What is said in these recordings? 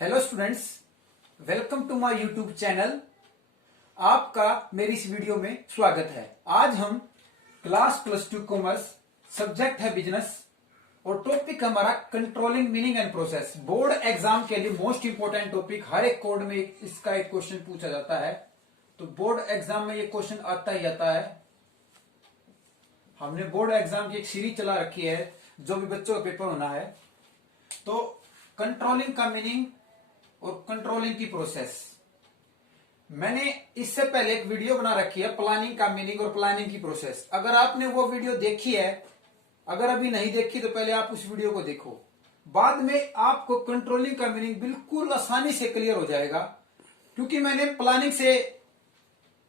Hello students, welcome to my YouTube channel. आपका मेरी इस वीडियो में स्वागत है। आज हम क्लास +2 कॉमर्स, सब्जेक्ट है बिजनेस और टॉपिक हमारा controlling meaning and process. Board exam के लिए मोस्ट इंपोर्टेंट टॉपिक, हर एक कोड में इसका एक क्वेश्चन पूछा जाता है, तो बोर्ड एग्जाम में ये क्वेश्चन आता ही आता है। हमने बोर्ड एग्जाम की एक सीरीज चला रखी है, जो भी बच्चों का पेपर होना है। तो कंट्रोलिंग का मीनिंग और कंट्रोलिंग की प्रोसेस, मैंने इससे पहले एक वीडियो बना रखी है प्लानिंग का मीनिंग और प्लानिंग की प्रोसेस। अगर आपने वो वीडियो देखी है, अगर अभी नहीं देखी तो पहले आप उस वीडियो को देखो। बाद में आपको कंट्रोलिंग का मीनिंग बिल्कुल आसानी से क्लियर हो जाएगा, क्योंकि मैंने प्लानिंग से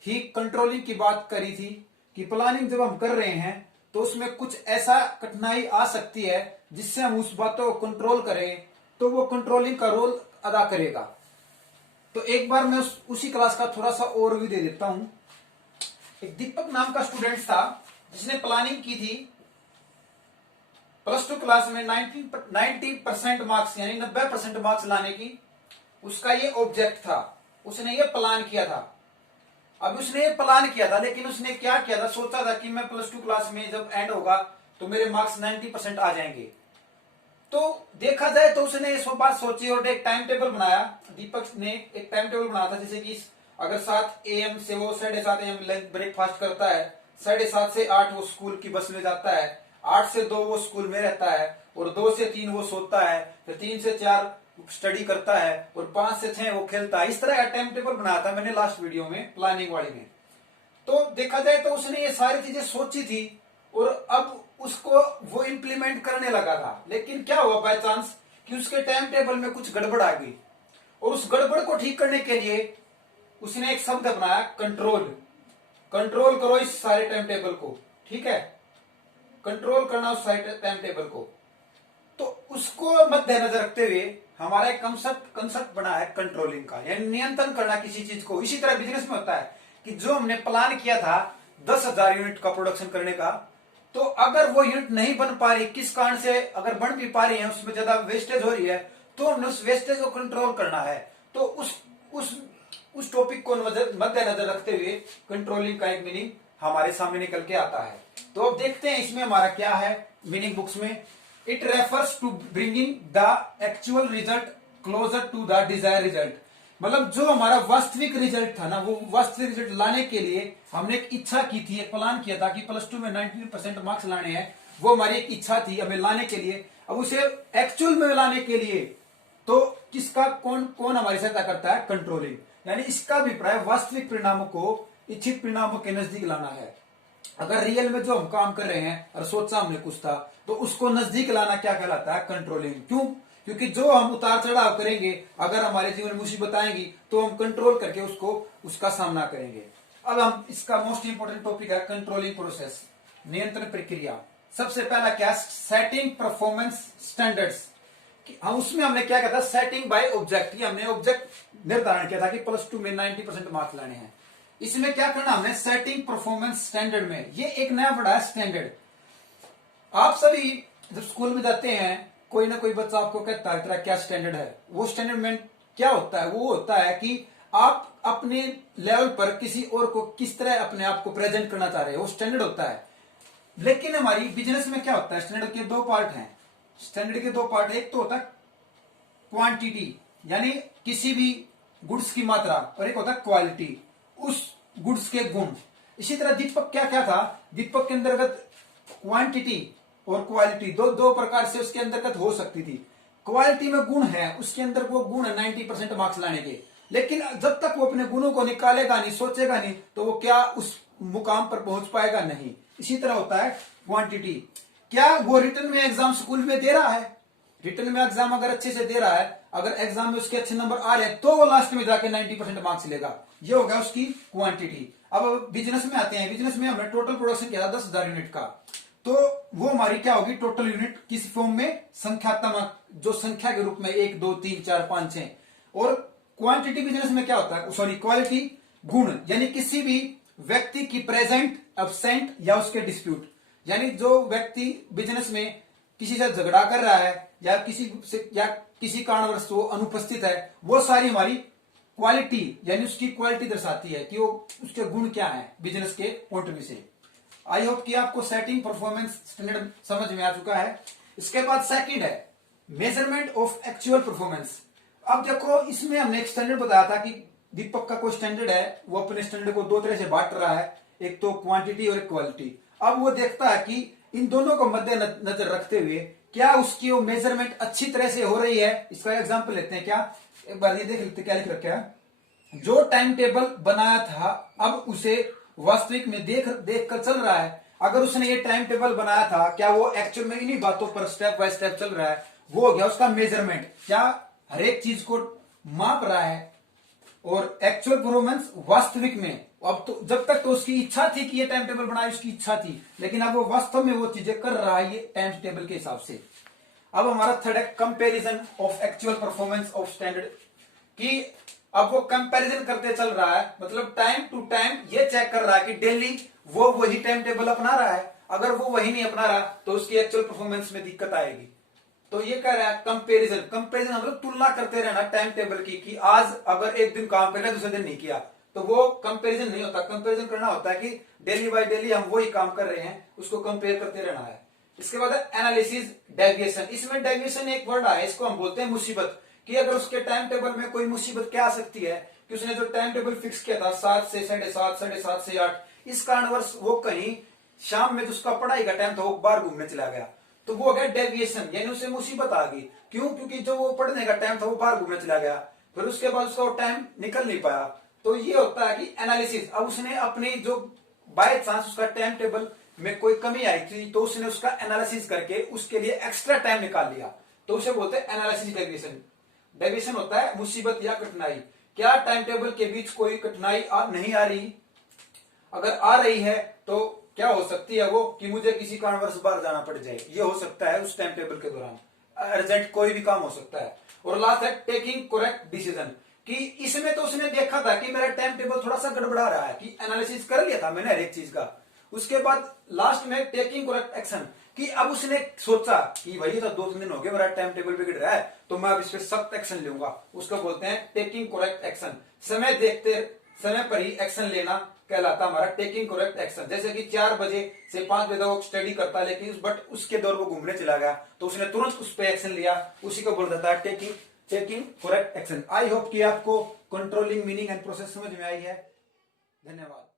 ही कंट्रोलिंग की बात करी थी कि प्लानिंग जब हम कर रहे हैं तो उसमें कुछ ऐसा कठिनाई आ सकती है जिससे हम उस बातों को कंट्रोल करें, तो वो कंट्रोलिंग का रोल अदा करेगा। तो एक बार मैं उसी क्लास का थोड़ा सा ओवरव्यू दे देता हूं। एक दीपक नाम का स्टूडेंट था जिसने प्लानिंग की थी +2 क्लास में 90% मार्क्स यानी 90% मार्क्स लाने की। उसका ये ऑब्जेक्ट था, उसने ये प्लान किया था। अब उसने ये प्लान किया था, लेकिन उसने क्या किया था, सोचा था कि मैं +2 क्लास में जब एंड होगा तो मेरे मार्क्स 90% आ जाएंगे। तो देखा जाए तो उसने ये सब बात सोची और एक टाइम टेबल बनाया। दीपक ने एक टाइम टेबल बनाया था, जैसे कि अगर 7 AM से वो 7:30 AM ब्रेकफास्ट करता है, 7:30 से 8 वो स्कूल की बस में जाता है, 8 से 2 वो स्कूल में रहता है और 2 से 3 वो सोता है, फिर 3 से 4 स्टडी करता है और 5 से 6 वो खेलता है। इस तरह का टाइम टेबल बनाया था मैंने लास्ट वीडियो में, प्लानिंग वाली में। तो देखा जाए तो उसने ये सारी चीजें सोची थी और अब उसको वो इंप्लीमेंट करने लगा था। लेकिन क्या हुआ बाय चांस कि उसके टाइम टेबल में कुछ गड़बड़ आ गई, और उस गड़बड़ को ठीक करने के लिए उसने एक शब्द अपनाया, कंट्रोल। कंट्रोल करो इस सारे टाइम टेबल को, ठीक है, कंट्रोल करना उस सारे टाइम टेबल को। तो उसको मद्देनजर रखते हुए हमारा एक कंसेप्ट बना है कंट्रोलिंग का, यानी नियंत्रण करना किसी चीज को। इसी तरह बिजनेस में होता है कि जो हमने प्लान किया था 10,000 यूनिट का प्रोडक्शन करने का, तो अगर वो यूनिट नहीं बन पा रही, किस कारण से, अगर बन भी पा रही है उसमें ज्यादा वेस्टेज हो रही है, तो हमने उस वेस्टेज को कंट्रोल करना है। तो उस टॉपिक को मद्देनजर रखते हुए कंट्रोलिंग का एक मीनिंग हमारे सामने निकल के आता है। तो अब देखते हैं इसमें हमारा क्या है मीनिंग बुक्स में। It refers to bringing the actual result closer to the desire result. मतलब जो हमारा वास्तविक रिजल्ट था ना, वो वास्तविक रिजल्ट लाने के लिए हमने एक इच्छा की थी, एक प्लान किया था कि +2 में 90% मार्क्स लाने हैं। वो हमारी एक इच्छा थी हमें लाने के लिए। अब उसे एक्चुअल में लाने के लिए तो किसका कौन हमारी सहायता करता है, कंट्रोलिंग। यानी इसका अभिप्राय वास्तविक परिणामों को इच्छित परिणामों के नजदीक लाना है। अगर रियल में जो हम काम कर रहे हैं और सोचा हमने कुछ था, तो उसको नजदीक लाना क्या कहलाता है, कंट्रोलिंग। क्यों? क्योंकि जो हम उतार चढ़ाव करेंगे, अगर हमारे जीवन में मुसीबत आएंगी, तो हम कंट्रोल करके उसका सामना करेंगे। अब हम इसका मोस्ट इंपोर्टेंट टॉपिक है कंट्रोलिंग प्रोसेस, नियंत्रण प्रक्रिया। सबसे पहला क्या, सेटिंग परफॉर्मेंस स्टैंडर्ड्स। हम उसमें हमने क्या किया था, सेटिंग बाय ऑब्जेक्ट। हमने ऑब्जेक्ट निर्धारण किया था कि +2 में 90% मार्क्स लाने हैं। इसमें क्या करना हमने, सेटिंग परफॉर्मेंस स्टैंडर्ड में, ये एक नया बड़ा स्टैंडर्ड। आप सभी जब स्कूल में जाते हैं, कोई ना कोई बच्चा आपको कहता है तेरा क्या स्टैंडर्ड है। वो स्टैंडर्ड में क्या होता है, वो होता है कि आप अपने लेवल पर किसी और को किस तरह अपने आप को प्रेजेंट करना चाह रहे हो, वो स्टैंडर्ड होता है। लेकिन हमारी बिजनेस में क्या होता है, स्टैंडर्ड के 2 पार्ट हैं। स्टैंडर्ड के 2 पार्ट, एक तो होता है क्वांटिटी, यानी किसी भी गुड्स की मात्रा, और एक होता है क्वालिटी, उस गुड्स के गुण। इसी तरह दीपक क्या क्या था, दीपक के अंतर्गत क्वांटिटी और क्वालिटी दो प्रकार से उसके अंतर्गत हो सकती थी। क्वालिटी में गुण है, उसके अंदर वो गुण है 90% मार्क्स लाने के, लेकिन जब तक वो अपने गुणों को निकालेगा नहीं, सोचेगा नहीं, तो वो क्या उस मुकाम पर पहुंच पाएगा, नहीं। इसी तरह होता है क्वांटिटी। क्या वो रिटर्न में एग्जाम स्कूल में दे रहा है, रिटर्न में एग्जाम अगर अच्छे से दे रहा है, अगर एग्जाम में उसके अच्छे नंबर आ रहे हैं, तो वो लास्ट में जाके 90% मार्क्स लेगा। ये हो गया उसकी क्वांटिटी। अब बिजनेस में आते हैं। बिजनेस में हमने टोटल प्रोडक्शन किया था 10,000 यूनिट का, तो वो हमारी क्या होगी, टोटल यूनिट किस फॉर्म में, संख्यात्मक, जो संख्या के रूप में 1 2 3 4 5 6। और क्वांटिटी बिजनेस में क्या होता है, सॉरी क्वालिटी, गुण, यानी किसी भी व्यक्ति की प्रेजेंट, एब्सेंट या उसके डिस्प्यूट। यानी जो व्यक्ति बिजनेस में किसी से झगड़ा कर रहा है या किसी कारणवश वो अनुपस्थित है, वो सारी हमारी क्वालिटी यानी उसकी क्वालिटी दर्शाती है कि वो उसके गुण क्या है बिजनेस के पॉइंट ऑफ व्यू से। आई होप कि आपको सेटिंग परफॉर्मेंस स्टैंडर्ड समझ में आ चुका है। इसके बाद सेकंड है मेजरमेंट ऑफ एक्चुअल परफॉर्मेंस। अब देखो इसमें हमने एक स्टैंडर्ड बताया था कि दीपक का कोई स्टैंडर्ड है, वो अपने स्टैंडर्ड को दो तरह से बांट रहा है, एक तो क्वांटिटी और एक क्वालिटी। अब वो देखता है कि इन दोनों को मद्देनजर रखते हुए क्या उसकी वो मेजरमेंट अच्छी तरह से हो रही है। इसका एग्जांपल लेते हैं, क्या एक बार ये देख लेते क्या लिख रखा है। जो टाइम टेबल बनाया था अब उसे वास्तविक में देख कर चल रहा है। अगर उसने ये टाइम टेबल बनाया था, क्या वो एक्चुअल में इन्हीं बातों पर स्टेप बाय स्टेप चल रहा है, वो हो गया उसका मेजरमेंट। क्या हर एक चीज को माप रहा है। और एक्चुअल परफॉर्मेंस वास्तविक में, अब तो जब तक तो उसकी इच्छा थी कि ये टाइम टेबल बनाए, उसकी इच्छा थी, लेकिन अब वो वास्तव में वो चीजें कर रहा है ये टाइम टेबल के हिसाब से। अब हमारा थर्ड है comparison of actual performance of standard, कि अब वो कंपैरिजन करते चल रहा है, मतलब टाइम टू टाइम ये चेक कर रहा है कि डेली वो वही टाइम टेबल अपना रहा है। अगर वो वही नहीं अपना रहा तो उसकी एक्चुअल परफॉर्मेंस में दिक्कत आएगी। तो ये कह रहा है कंपैरिजन। कंपैरिजन मतलब तुलना करते रहना टाइम टेबल की, कि आज अगर एक दिन काम कर लिया दूसरे दिन नहीं किया, तो वो कंपैरिजन नहीं होता। कंपैरिजन करना होता है कि डेली बाय डेली हम वही काम कर रहे हैं, उसको कंपेयर करते रहना है। इसके बाद एनालिसिस डेविएशन। इसमें डेविएशन एक वर्ड है, इसको हम बोलते हैं मुसीबत, कि अगर उसके टाइम टेबल में कोई मुसीबत क्या आ सकती है कि उसने जो टाइम टेबल फिक्स किया था 7 से 7:30, 7:30 से 8, इस कारणवश वो कहीं शाम में जो उसका पढ़ाई का टाइम था वो बाहर घूमने चला गया, तो वो हो गया डेविएशन, यानी उसे मुसीबत आ गई। क्यों? क्योंकि जो वो पढ़ने का टाइम था वो बाहर घूमने चला गया, फिर उसके बाद उसका वो टाइम निकल नहीं पाया। तो ये होता है कि एनालिसिस। अब उसने अपनी जो बाय चांस उसका टाइम टेबल में कोई कमी आई थी, तो उसने उसका एनालिसिस करके उसके लिए एक्स्ट्रा टाइम निकाल लिया, तो उसे बोलते हैं एनालिसिस डेविएशन। डेविएशन होता है मुसीबत या कठिनाई। क्या टाइम टेबल के बीच कोई कठिनाई नहीं आ रही? अगर आ रही है तो क्या हो सकती है वो, कि मुझे किसी कारणवश बाहर जाना पड़ जाए, ये हो सकता है उस टाइम टेबल के दौरान, अर्जेंट कोई भी काम हो सकता है। और लास्ट है टेकिंग करेक्ट डिसीजन, कि इसमें तो उसने देखा था कि मेरा टाइम टेबल थोड़ा सा गड़बड़ा रहा है, कि एनालिसिस कर लिया था मैंने हर एक चीज का। उसके बाद लास्ट में टेकिंग करेक्ट एक्शन, कि अब उसने सोचा कि भाई तो 2-3 दिन हो गए मेरा टाइम टेबल बिगड़ रहा है, तो मैं अब इस पर सख्त एक्शन लूंगा। उसको बोलते हैं टेकिंग करेक्ट एक्शन। समय देखते समय पर ही एक्शन लेना कहलाता हमारा टेकिंग करेक्ट एक्शन। जैसे कि 4 बजे से 5 बजे तक वो स्टडी करता है, लेकिन बट उसके दौर वो घूमने चला गया, तो उसने तुरंत उस पर एक्शन लिया, उसी को बोल जाता है taking correct action. I hope कि आपको कंट्रोलिंग मीनिंग एंड प्रोसेस समझ में आई है। धन्यवाद।